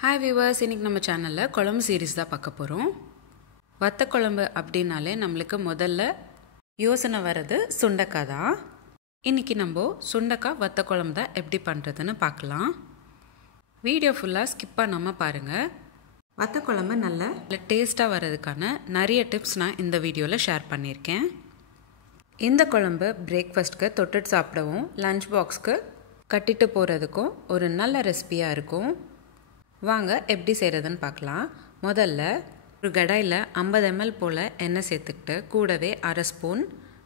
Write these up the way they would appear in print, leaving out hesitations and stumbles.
Hi viewers, இன்றைக்கி நம்ம சேனலில் குழம்பு சீரீஸ் தான் பார்க்க போகிறோம். வத்த குழம்பு அப்படின்னாலே நம்மளுக்கு முதல்ல யோசனை வர்றது சுண்டைக்காய் தான். இன்றைக்கி நம்ம சுண்டைக்காய் வத்த குழம்பு தான் எப்படி பண்ணுறதுன்னு பார்க்கலாம். வீடியோ ஃபுல்லாக ஸ்கிப் பண்ணாமல் பாருங்கள். வத்த குழம்பு நல்ல டேஸ்ட்டாக வர்றதுக்கான நிறைய டிப்ஸ் நான் இந்த வீடியோவில் ஷேர் பண்ணியிருக்கேன். இந்த குழம்பு பிரேக்ஃபாஸ்ட்க்கு தொட்டுட்டு சாப்பிடவும் லஞ்ச் பாக்ஸ்க்கு கட்டிட்டு போகிறதுக்கும் ஒரு நல்ல ரெசிபியாக இருக்கும். வாங்க எப்படி செய்கிறதுன்னு பார்க்கலாம். முதல்ல ஒரு கடாயில் 50 ml போல் எண்ணெய் சேர்த்துக்கிட்டு கூடவே அரை ஸ்பூன்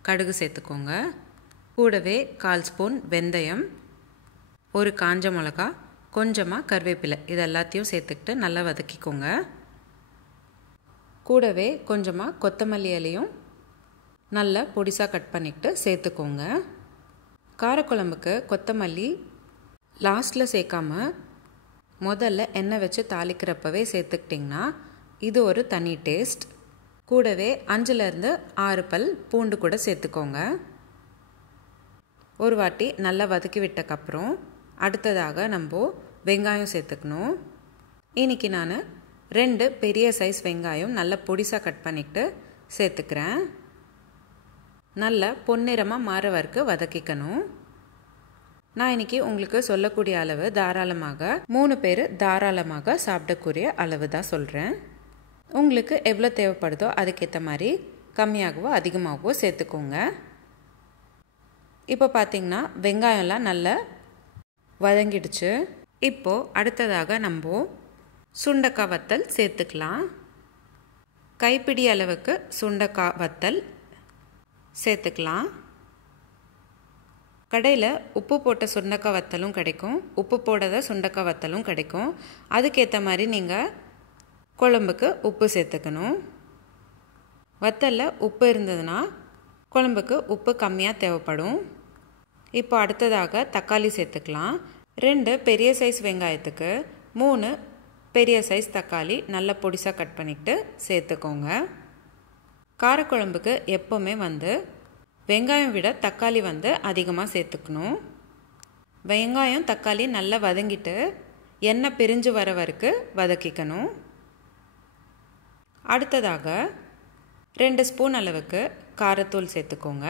கடுகு சேர்த்துக்கோங்க. கூடவே 1/4 ஸ்பூன் வெந்தயம், ஒரு காஞ்ச மிளகா, கொஞ்சமாக கருவேப்பிலை, இது எல்லாத்தையும் சேர்த்துக்கிட்டு நல்லா வதக்கிக்கோங்க. கூடவே கொஞ்சமாக கொத்தமல்லி இலையும் நல்லா பொடிசாக கட் பண்ணிக்கிட்டு சேர்த்துக்கோங்க. காரக்குழம்புக்கு கொத்தமல்லி லாஸ்ட்டில் சேர்க்காம முதல்ல எண்ணெய் வச்சு தாளிக்கிறப்பவே சேர்த்துக்கிட்டிங்கன்னா இது ஒரு தனி டேஸ்ட். கூடவே 5லேருந்து 6 பல் பூண்டு கூட சேர்த்துக்கோங்க. ஒரு வாட்டி நல்லா வதக்கி விட்டக்கப்புறம் அடுத்ததாக நம்ம வெங்காயம் சேர்த்துக்கணும். இன்றைக்கி நான் 2 பெரிய சைஸ் வெங்காயம் நல்லா பொடிசாக கட் பண்ணிக்கிட்டு சேர்த்துக்கிறேன். நல்லா பொன்னிறமாக மாற வரைக்கும் வதக்கிக்கணும். நான் இன்றைக்கி உங்களுக்கு சொல்லக்கூடிய அளவு தாராளமாக 3 பேர் தாராளமாக சாப்பிடக்கூடிய அளவு தான் சொல்கிறேன். உங்களுக்கு எவ்வளோ தேவைப்படுதோ அதுக்கேற்ற மாதிரி கம்மியாகவோ அதிகமாகவோ சேர்த்துக்கோங்க. இப்போ பார்த்திங்கன்னா வெங்காயம்லாம் நல்லா வதங்கிடுச்சு. இப்போது அடுத்ததாக நம்ம சுண்டைக்காய் வத்தல் சேர்த்துக்கலாம். கைப்பிடி அளவுக்கு சுண்டைக்காய் வத்தல் சேர்த்துக்கலாம். கடையில் உப்பு போட்ட சுண்டைக்காய் வத்தலும் கிடைக்கும், உப்பு போடாத சுண்டைக்காய் வத்தலும் கிடைக்கும். அதுக்கேற்ற மாதிரி நீங்கள் குழம்புக்கு உப்பு சேர்த்துக்கணும். வத்தலில் உப்பு இருந்ததுன்னா குழம்புக்கு உப்பு கம்மியாக தேவைப்படும். இப்போ அடுத்ததாக தக்காளி சேர்த்துக்கலாம். 2 பெரிய சைஸ் வெங்காயத்துக்கு 3 பெரிய சைஸ் தக்காளி நல்லா பொடிசாக கட் பண்ணிக்கிட்டு சேர்த்துக்கோங்க. காரக்குழம்புக்கு எப்போவுமே வெங்காயம் விட தக்காளி அதிகமாக சேர்த்துக்கணும். வெங்காயம் தக்காளி நல்லா வதங்கிட்டு எண்ணெய் பிரிஞ்சு வர வரைக்கும் வதக்கிக்கணும். அடுத்ததாக 2 ஸ்பூன் அளவுக்கு காரத்தூள் சேர்த்துக்கோங்க.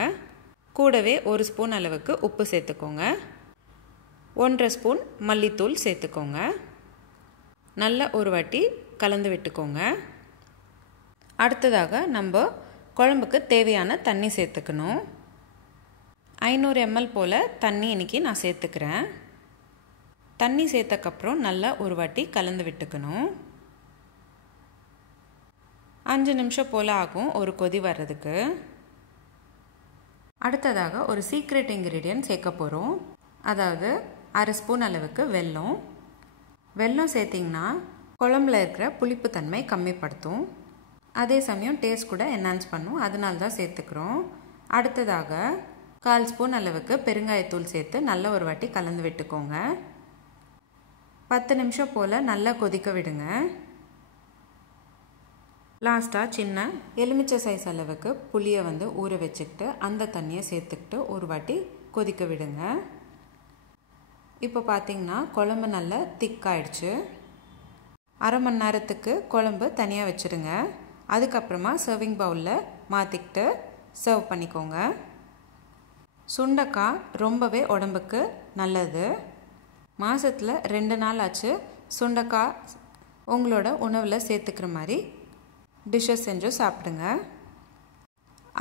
கூடவே 1 ஸ்பூன் அளவுக்கு உப்பு சேர்த்துக்கோங்க. 1/2 ஸ்பூன் மல்லித்தூள் சேர்த்துக்கோங்க. நல்லா ஒரு வாட்டி கலந்து விட்டுக்கோங்க. அடுத்ததாக நம்ம குழம்புக்கு தேவையான தண்ணி சேர்த்துக்கணும். 500 ml போல் தண்ணி இன்றைக்கி நான் சேர்த்துக்கிறேன். தண்ணி சேர்த்தக்கப்புறம் நல்லா ஒரு வாட்டி கலந்து விட்டுக்கணும். 5 நிமிஷம் போல் ஆகும் ஒரு கொதி வர்றதுக்கு. அடுத்ததாக ஒரு சீக்ரெட் இன்க்ரீடியன்ட் சேர்க்க போகிறோம். அதாவது அரை ஸ்பூன் அளவுக்கு வெல்லம். வெல்லம் சேர்த்திங்கன்னா குழம்புல இருக்கிற புளிப்பு தன்மை கம்மிப்படுத்தும். அதே சமயம் டேஸ்ட் கூட என்ஹான்ஸ் பண்ணும். அதனால தான் சேர்த்துக்கிறோம். அடுத்ததாக 1/4 ஸ்பூன் அளவுக்கு பெருங்காயத்தூள் சேர்த்து நல்லா ஒரு வாட்டி கலந்து விட்டுக்கோங்க. 10 நிமிஷம் போல் நல்லா கொதிக்க விடுங்க. லாஸ்ட்டாக சின்ன எலுமிச்சை சைஸ் அளவுக்கு புளியை ஊற வச்சுக்கிட்டு அந்த தண்ணியை சேர்த்துக்கிட்டு ஒரு வாட்டி கொதிக்க விடுங்க. இப்போ பார்த்திங்கன்னா குழம்பு நல்லா திக்காயிடுச்சு. அரை மணி நேரத்துக்கு குழம்பு தனியாக வச்சுருங்க. அதுக்கப்புறமா சர்விங் பவுலில் மாற்றிக்கிட்டு சர்வ் பண்ணிக்கோங்க. சுண்டைக்காய் ரொம்பவே உடம்புக்கு நல்லது. மாதத்தில் 2 நாள் ஆச்சு சுண்டைக்காய் உங்களோட உணவில் சேர்த்துக்கிற மாதிரி டிஷ்ஷஸ் செஞ்சு சாப்பிடுங்க.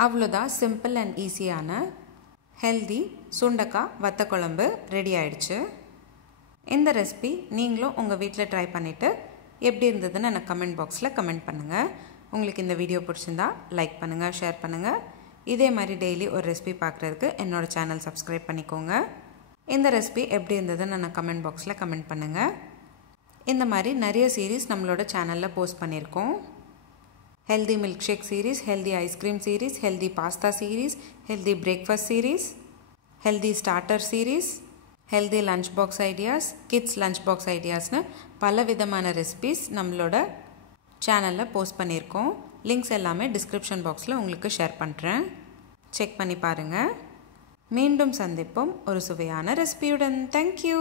அவ்வளோதான், சிம்பிள் அண்ட் ஈஸியான ஹெல்தி சுண்டைக்காய் வத்த குழம்பு ரெடி ஆயிடுச்சு. இந்த ரெசிபி நீங்களும் உங்கள் வீட்டில் ட்ரை பண்ணிவிட்டு எப்படி இருந்ததுன்னு எனக்கு கமெண்ட் பாக்ஸில் கமெண்ட் பண்ணுங்கள். உங்களுக்கு இந்த வீடியோ பிடிச்சிருந்தா லைக் பண்ணுங்கள், ஷேர் பண்ணுங்கள். இதே மாதிரி டெய்லி ஒரு ரெசிபி பார்க்குறதுக்கு என்னோடய சேனல் சப்ஸ்கிரைப் பண்ணிக்கோங்க. இந்த ரெசிபி எப்படி இருந்ததுன்னு நான் கமெண்ட் பாக்ஸில் கமெண்ட் பண்ணுங்கள். இந்த மாதிரி நிறைய சீரீஸ் நம்மளோட சேனலில் போஸ்ட் பண்ணியிருக்கோம். Healthy milk shake series, healthy ice cream series, healthy pasta series, healthy breakfast series, healthy starter series, healthy lunch box ideas, kids lunch box ஐடியாஸ்னு பல விதமான ரெசிபீஸ் நம்மளோட சேனலில் போஸ்ட் பண்ணியிருக்கோம். லிங்க்ஸ் எல்லாமே டிஸ்கிரிப்ஷன் பாக்ஸில் உங்களுக்கு ஷேர் பண்ணுறேன். செக் பண்ணி பாருங்கள். மீண்டும் சந்திப்போம் ஒரு சுவையான ரெசிபியுடன். தேங்க்யூ.